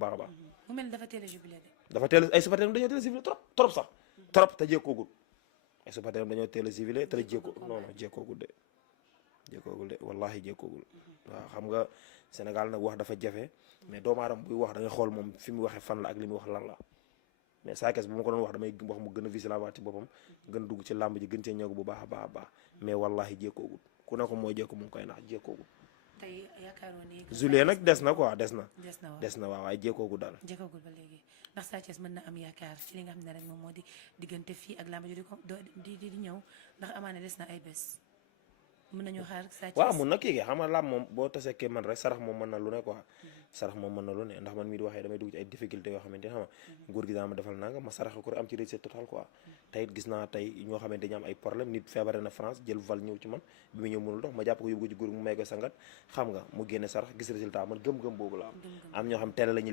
baax a baax. mu mel ni dafa teel a jubilé de. dafa teel ay supporter dañoo teel a civilé trop sax trop te jékkoogul ay supporter dañoo teel a civilé te jékko non non jékkoogul de wallahi jékkoogul waaw xam nga Sénégal nag wax dafa jafe mais doomu aadama buy wax da nga xool moom fi mu waxee fan la ak li muy wax lan la mais Sa Thiès bu ma ko doon wax damay wax mu gën a vigilant waat ci boppam gën dugg ci làmb ji gën cee ñëw bu baax a baax mais wallahi jékkoogul ku ne ko mooy jékko mu ngi koy nax jékkoogul. tey yaakaaroon ni. Juillet nag des na quoi des na. des na waaw waaye jékkoogul daal. jékkoogul ba léegi ndax Sa Thiès mën na am yaakaar ci li nga xam ne rek moom moo di diggante fii ak làmb ji di ñëw ndax amaana des na ay bés. mën nañu xaar Sa Thiès waaw mun na kii xam nga làmb moom boo tasee kee man rek sarax moom mën na lu ne quoi sarax moom mën na lu ne ndax man mii di waxee damay dugg ci ay difficultés yoo xamante ne xam nga nguur gi dana ma defal nanga ma saraxe ko rek am ci réussite totale quoi tey it gis naa tey ñoo xamante dañu am ay problème nit feebare na France jël vol ñëw ci man bi mu ñëw mënul dox ma jàpp ko yóbbu ko ci góor mu may ko sangat xam nga mu génne sarax gis résultat man gëm-gëm boobu la am ñoo xam télé la ñu